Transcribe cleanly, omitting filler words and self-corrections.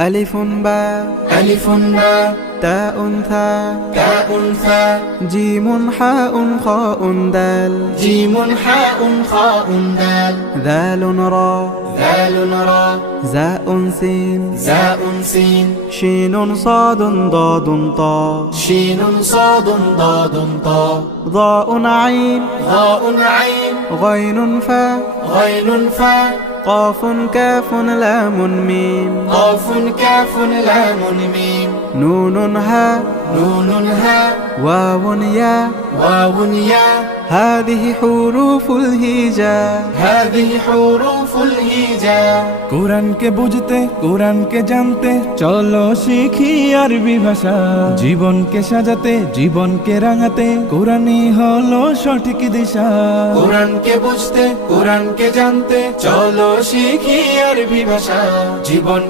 ألف باء ألف باء تاء ثاء تاء ثاء جيم حاء خاء دال جيم حاء خاء دال ذال راء ذال راء زاء سين زاء سين شين صاد ضاد طاء شين صاد ضاد طاء ضاء عين ضاء عين غين فاء غين فاء قاف كاف لام ميم قاف كاف لام ميم نون هاء نون هاء واو ياء واو ياء هذه حروف الهجاء هذه حروف الهجاء কোরআনকে বুঝতে কোরআনকে জানতে চলো শিখি আরবি ভাষা জীবনকে সাজাতে জীবনকে রাঙাতে কোরআনই হলো সঠিক দিশা কোরআনকে বুঝতে কোরআনকে জানতে চলো শিখি আরবি ভাষা জীবন